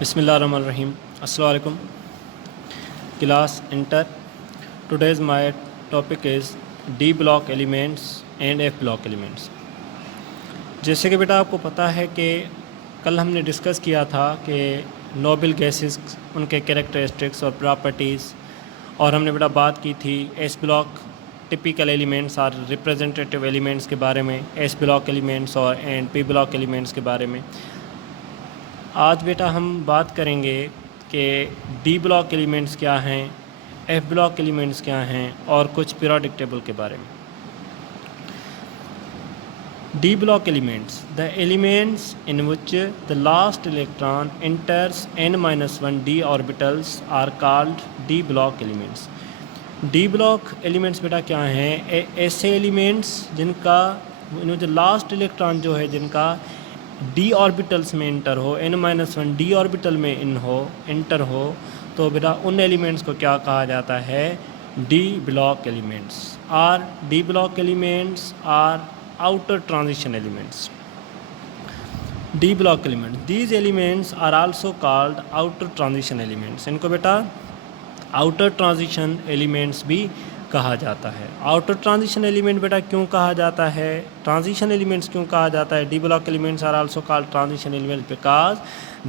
Bismillahirrahmanirrahim. Assalamu alaikum. Class Inter. Today's my topic is D block elements and F block elements. जैसे कि बेटा आपको पता है कि कल हमने डिस्कस किया था कि नोबल गैसेस, उनके कैरेक्टरिस्टिक्स और प्रॉपर्टीज़, और हमने बेटा बात की थी एस ब्लॉक टिपिकल एलिमेंट्स और रिप्रेजेंटेटिव एलिमेंट्स के बारे में, एस ब्लॉक एलिमेंट्स और एंड पी ब्लॉक एलिमेंट्स के बारे में। आज बेटा हम बात करेंगे कि डी ब्लॉक एलिमेंट्स क्या हैं, एफ ब्लॉक एलिमेंट्स क्या हैं और कुछ पीरियोडिक टेबल के बारे में। D block elements, the elements in which the last electron enters n-1 d orbitals are called D block elements. D block elements बेटा क्या हैं? ऐसे एलिमेंट्स जिनका जो लास्ट इलेक्ट्रॉन जो है जिनका डी ऑर्बिटल्स में इंटर हो, n-1 डी ऑर्बिटल में इंटर हो, तो बेटा उन एलिमेंट्स को क्या कहा जाता है? D block elements. Are D block elements are outer transition elements. D block element, these elements are also called outer transition elements. इनको बेटा आउटर ट्रांजिशन एलिमेंट्स भी कहा जाता है। आउटर ट्रांजिशन एलिमेंट बेटा क्यों कहा जाता है? ट्रांजिशन एलिमेंट्स क्यों कहा जाता है? D block elements are also called transition elements because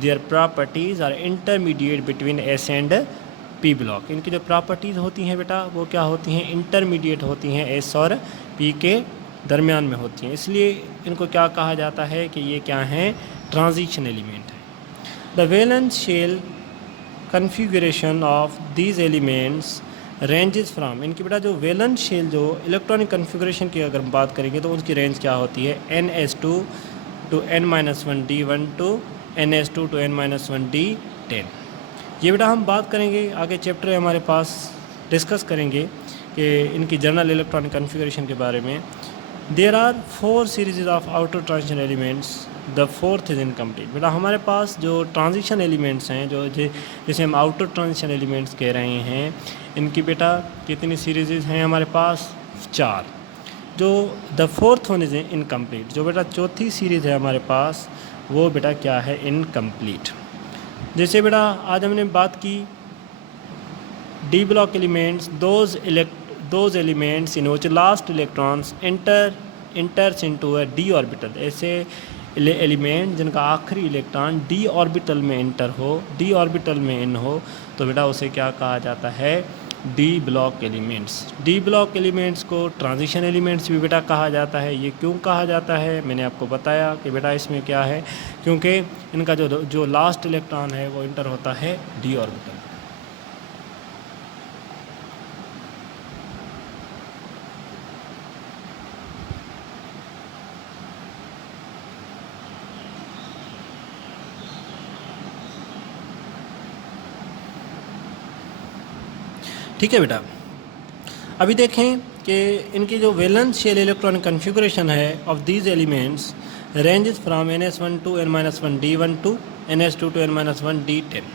their properties are intermediate between S and P block. इनकी जो प्रॉपर्टीज़ होती हैं बेटा वो क्या होती हैं? इंटरमीडिएट होती हैं, एस और पी के दरमियान में होती हैं, इसलिए इनको क्या कहा जाता है कि ये क्या हैं? ट्रांजिशन एलिमेंट है। The valence shell configuration of these elements ranges from, इनकी बेटा जो वैलेंस शेल जो इलेक्ट्रॉनिक कन्फिगरेशन की अगर हम बात करेंगे तो उसकी रेंज क्या होती है? ns2 to n-1 d1 to ns2 to n-1 d10। ये बेटा हम बात करेंगे आगे चैप्टर हमारे पास डिस्कस करेंगे कि इनकी जनरल इलेक्ट्रॉनिक कन्फिगरेशन के बारे में। There are 4 series of outer transition elements, the fourth is incomplete. बेटा हमारे पास जो ट्रांजिशन एलिमेंट्स हैं, जो जैसे हम आउटर ट्रांजिशन एलिमेंट्स कह रहे हैं, इनकी बेटा कितनी सीरीज़ हैं हमारे पास? 4। जो the fourth one is incomplete, जो बेटा चौथी सीरीज़ है हमारे पास वो बेटा क्या है? इनकम्प्लीट। जैसे बेटा आज हमने बात की D block elements, those elements in which last electrons enters into a d orbital. ऐसे एलिमेंट जिनका आखिरी इलेक्ट्रॉन डी ऑर्बिटल में इंटर हो, डी ऑर्बिटल में इन हो, तो बेटा उसे क्या कहा जाता है? D block elements. D block elements को ट्रांजिशन एलिमेंट्स भी बेटा कहा जाता है। ये क्यों कहा जाता है? मैंने आपको बताया कि बेटा इसमें क्या है, क्योंकि इनका जो लास्ट इलेक्ट्रॉन है वो इंटर होता है डी ऑर्बिटल। ठीक है बेटा, अभी देखें कि इनकी जो वैलेंस शेल इलेक्ट्रॉनिक कन्फिगरेशन है of these elements ranges from ns1 to n-1 d1 to ns2 to n-1 d10।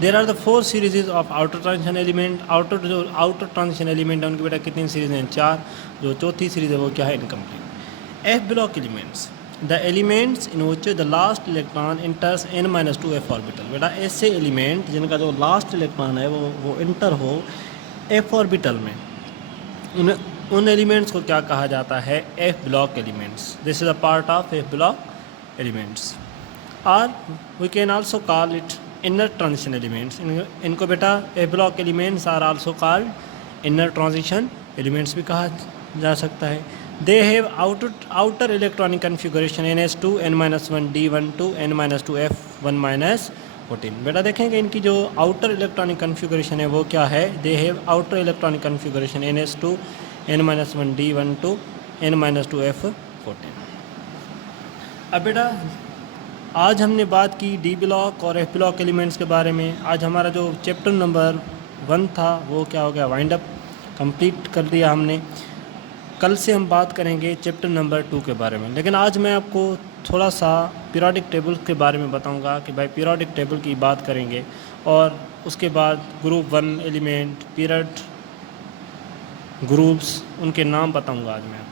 There are the 4 series of outer transition element. Outer transition element है उनकी बेटा कितनी सीरीज हैं? 4। जो चौथी सीरीज है वो क्या है? Incomplete. F block elements, the elements in which the last electron इंटर्स n-2 f orbital. बेटा ऐसे एलिमेंट जिनका जो लास्ट इलेक्ट्रॉन है वो इंटर हो f ऑर्बिटल में, उन एलिमेंट्स को क्या कहा जाता है? F block elements. This is a part of F block elements. और we can also call it inner transition elements. इनको बेटा F block elements are also called inner transition elements भी कहा जा सकता है। They have outer electronic configuration ns2 n-1 d1 to n-2 f1-14। बेटा देखेंगे इनकी जो आउटर इलेक्ट्रॉनिक कन्फिगरेशन है वो क्या है? They have outer electronic configuration ns2 n-1 d1 to n-2 f14। अब बेटा आज हमने बात की डी ब्लॉक और एफ ब्लॉक एलिमेंट्स के बारे में। आज हमारा जो चैप्टर नंबर 1 था वो क्या हो गया? वाइंड अप, कंप्लीट कर दिया हमने। कल से हम बात करेंगे चैप्टर नंबर 2 के बारे में, लेकिन आज मैं आपको थोड़ा सा पीरियोडिक टेबल के बारे में बताऊंगा कि भाई पीरियोडिक टेबल की बात करेंगे, और उसके बाद ग्रुप 1 एलिमेंट, पीरियड ग्रुप्स, उनके नाम बताऊंगा आज मैं आपको।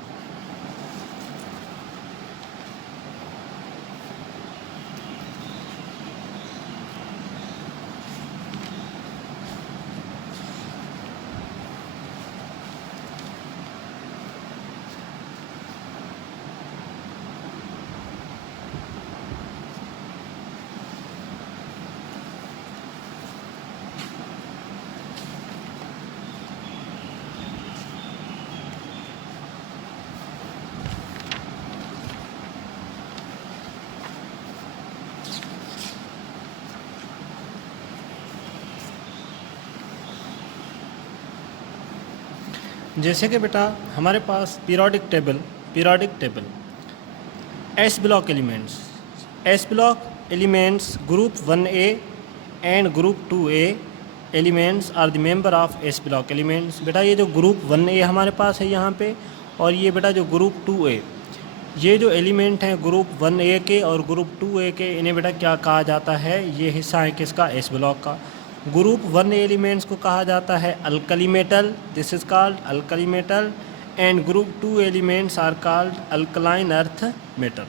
जैसे कि बेटा हमारे पास periodic table S block elements group 1A and group 2A elements are the member of S block elements. बेटा ये जो ग्रुप 1A हमारे पास है यहाँ पे, और ये बेटा जो ग्रुप 2A, ये जो एलिमेंट हैं ग्रुप 1A के और ग्रुप 2A के, इन्हें बेटा क्या कहा जाता है, ये हिस्सा है किसका, एस ब्लॉक का। ग्रुप 1A एलिमेंट्स को कहा जाता है alkali metal, this is called alkali metal, and group 2 elements are called alkaline earth metal.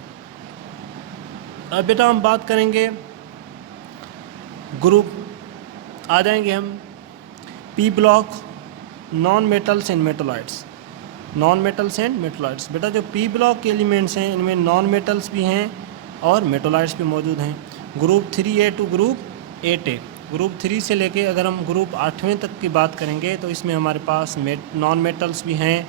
अब बेटा हम बात करेंगे ग्रुप, आ जाएंगे हम P block, non metals and metalloids. बेटा जो पी ब्लॉक के एलिमेंट्स हैं इनमें नॉन मेटल्स भी हैं और मेटोलाइट्स भी मौजूद हैं। Group 3A to group 8A, group 3 से लेके अगर हम ग्रुप 8वें तक की बात करेंगे तो इसमें हमारे पास नॉन मेटल्स भी हैं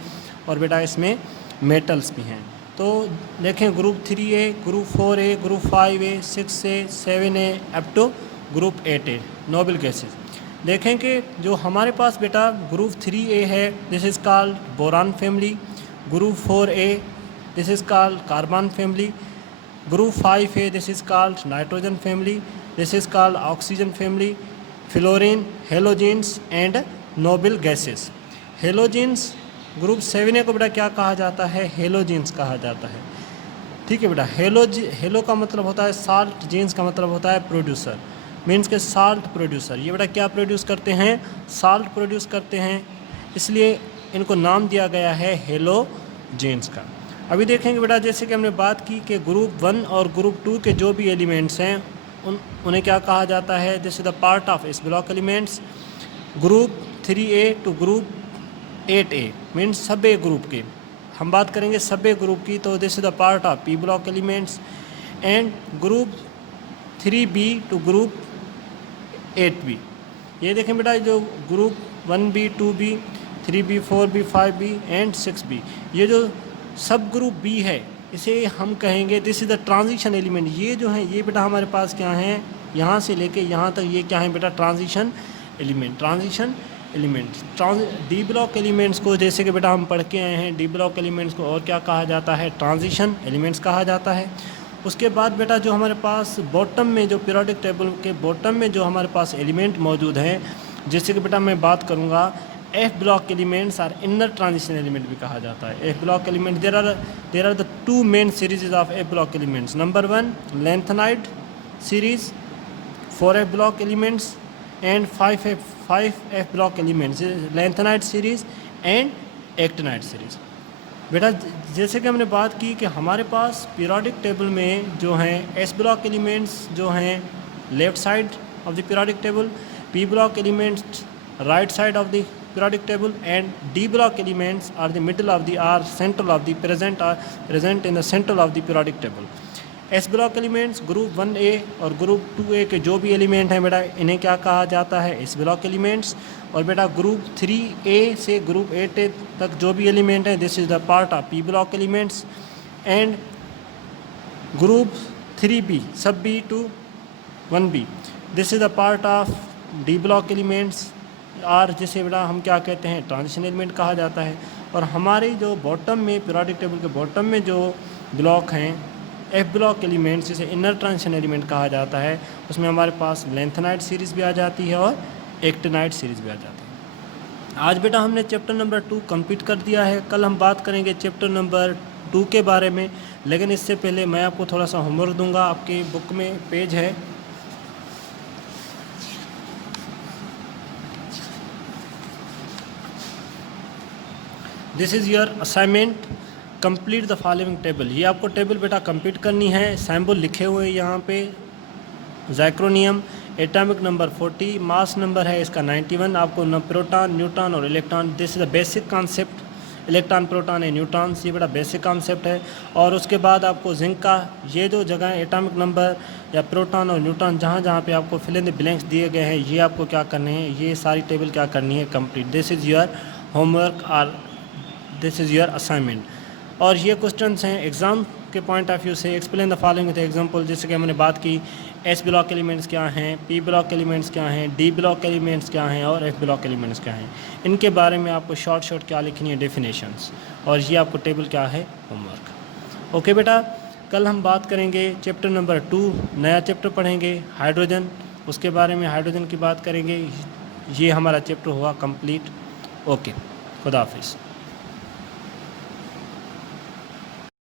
और बेटा इसमें मेटल्स भी हैं। तो देखें group 3A, group 4A, group 5A, 6A, 7A up to group 8A noble gases. देखें कि जो हमारे पास बेटा ग्रुप 3A है, this is called boron family. Group 4A, this is called carbon family. Group 5A, this is called nitrogen family. This is called oxygen family, fluorine, halogens and noble gases. Halogens group 7A को बेटा क्या कहा जाता है, halogens कहा जाता है। ठीक है बेटा, हेलो का मतलब होता है साल्ट, जेंस का मतलब होता है प्रोड्यूसर, मीन्स के साल्ट प्रोड्यूसर। ये बेटा क्या प्रोड्यूस करते हैं, साल्ट प्रोड्यूस करते हैं, इसलिए इनको नाम दिया गया है हेलोजेंस का। अभी देखेंगे बेटा जैसे कि हमने बात की कि ग्रुप 1 और ग्रुप 2 के जो भी एलिमेंट्स हैं उन्हें क्या कहा जाता है, this is the part of S block elements. Group 3A to group 8A means सभ्य ग्रुप के, हम बात करेंगे सभ्य ग्रुप की, तो this is the part of P block elements. And group 3B to group 8B, ये देखें बेटा जो group 1B, 2B, 3B, 4B, 5B and 6B, ये जो सब ग्रुप B है इसे हम कहेंगे this is the transition element. ये जो है ये बेटा हमारे पास क्या हैं, यहाँ से लेके यहाँ तक ये क्या है बेटा, transition element. D block elements को जैसे कि बेटा हम पढ़ के आए हैं, डी ब्लॉक एलिमेंट्स को और क्या कहा जाता है, ट्रांजिशन एलिमेंट्स कहा जाता है। उसके बाद बेटा जो हमारे पास बॉटम में, जो पीरियोडिक टेबल के बॉटम में जो हमारे पास एलिमेंट मौजूद हैं, जैसे कि बेटा मैं बात करूँगा F block elements are inner transition element भी कहा जाता है। F block element there are the two main series of F block elements. Number 1 lanthanide series 4F block elements and 5F block elements, lanthanide series and actinide series. बेटा जैसे कि हमने बात की कि हमारे पास पीरियोडिक टेबल में जो हैं एस ब्लॉक एलिमेंट्स जो हैं left side of the periodic table, P block elements right side of the periodic table, and D block elements are the middle of the or central of the present in the central of the periodic table. S block elements group 1A और group 2A के जो भी element हैं बेटा इन्हें क्या कहा जाता है, S block elements। और बेटा ग्रुप 3A से ग्रुप 8A तक जो भी एलिमेंट हैं this is the part of P block elements। And group 3B सब B to 1B this is the part of D block elements, और जिसे बेटा हम क्या कहते हैं, ट्रांजिशन एलिमेंट कहा जाता है। और हमारे जो बॉटम में पीरियोडिक टेबल के बॉटम में जो ब्लॉक हैं एफ ब्लॉक एलिमेंट्स, जिसे इनर ट्रांजिशन एलिमेंट कहा जाता है, उसमें हमारे पास लेंथेनाइड सीरीज़ भी आ जाती है और एक्टिनाइड सीरीज़ भी आ जाती है। आज बेटा हमने चैप्टर नंबर 2 कंप्लीट कर दिया है। कल हम बात करेंगे चैप्टर नंबर 2 के बारे में, लेकिन इससे पहले मैं आपको थोड़ा सा होमवर्क दूंगा। आपके बुक में पेज है this is your assignment, complete the following table. ये आपको टेबल बेटा कंप्लीट करनी है। सैम्बल लिखे हुए यहाँ पे, ज़ैक्रोनियम, एटॉमिक नंबर 40, मास नंबर है इसका 91। आपको प्रोटॉन, न्यूट्रॉन और electron, this is the basic concept, electron, proton and neutrons, ये बड़ा बेसिक कॉन्सेप्ट है। और उसके बाद आपको जिंक का ये जो जगह एटॉमिक नंबर या प्रोटॉन और न्यूट्रॉन जहाँ जहाँ पे आपको फिल इन द ब्लैंक्स दिए गए हैं, ये आपको क्या करने हैं, ये सारी टेबल क्या करनी है, complete. This is your homework और दिस इज़ योर असाइनमेंट। और ये क्वेश्चंस हैं एग्ज़ाम के पॉइंट ऑफ व्यू से explain the following with example. जैसे कि हमने बात की एस ब्लॉक एलिमेंट्स क्या हैं, पी ब्लॉक एलिमेंट्स क्या हैं, डी ब्लॉक एलिमेंट्स क्या हैं और एफ ब्लॉक एलिमेंट्स क्या हैं। इनके बारे में आपको शॉर्ट क्या लिखनी है, डेफिनेशंस, और ये आपको टेबल क्या है, होमवर्क। ओके बेटा, कल हम बात करेंगे चैप्टर नंबर 2, नया चैप्टर पढ़ेंगे हाइड्रोजन, उसके बारे में हाइड्रोजन की बात करेंगे। ये हमारा चैप्टर हुआ कंप्लीट। ओके, खुदा हाफिज़।